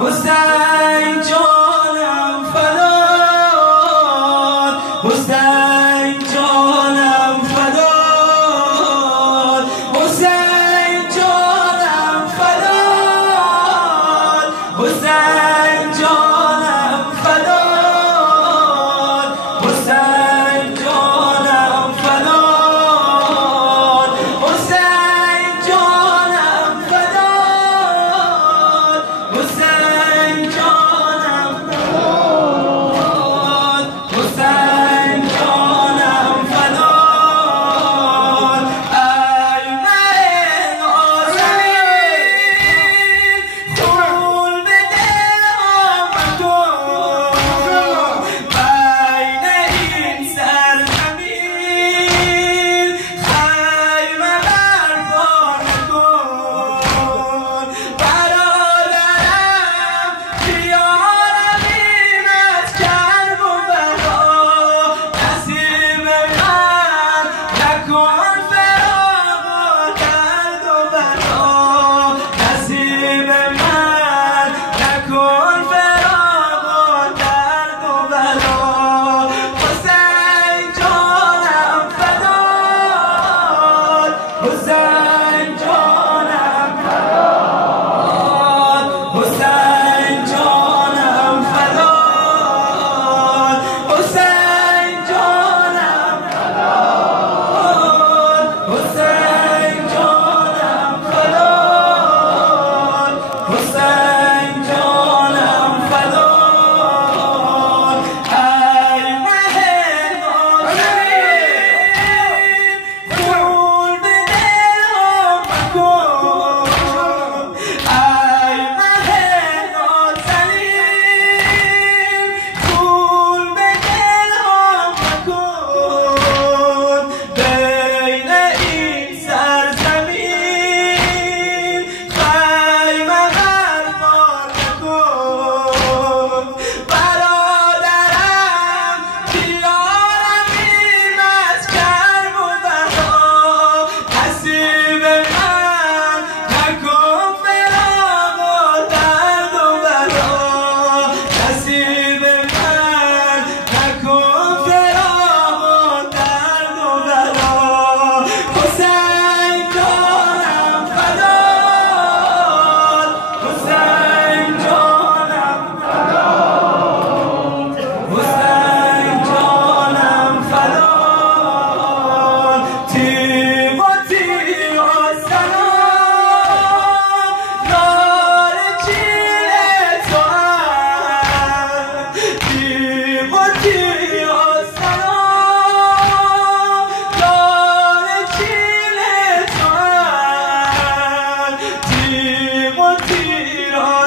حسین جانم فدات، حسین جانم فدات، حسین جانم فدات، حسین جانم فدات، حسین جانم فدات، حسین جانم فدات، حسین جانم فدات، حسین جانم فدات. ای مه نازنین خون به دلم مکن، بین این سرزمین خیمه برپا نکن. برادرم بیارم این از کرب و بلا، نصیب من نکن فراق و درد و بلا، نصیب من نکن فراق و درد و بلا. حسین جانم فدات، حسین جانم فدات، حسین جانم فدات، حسین جانم فدات، حسین جانم فدات، حسین جانم فدات. ای مه نازنین خون به دلم مکن، ای مه نازنین خون به دلم مکن. بین این سرزمین خیمه برپا نکن. برادرم بیارم این از کرب و بلا، نصیب من نکن فراق و درد و بلا، نصیب من نکن فراق و درد و بلا. حسین جانم فدات، حسین جانم فدات، حسین جانم فدات. تیغ و تیغ و سلام دار چیل تو هم، تیغ و تیغ و سلام دار چیل تو هم، تیغ و تیغ و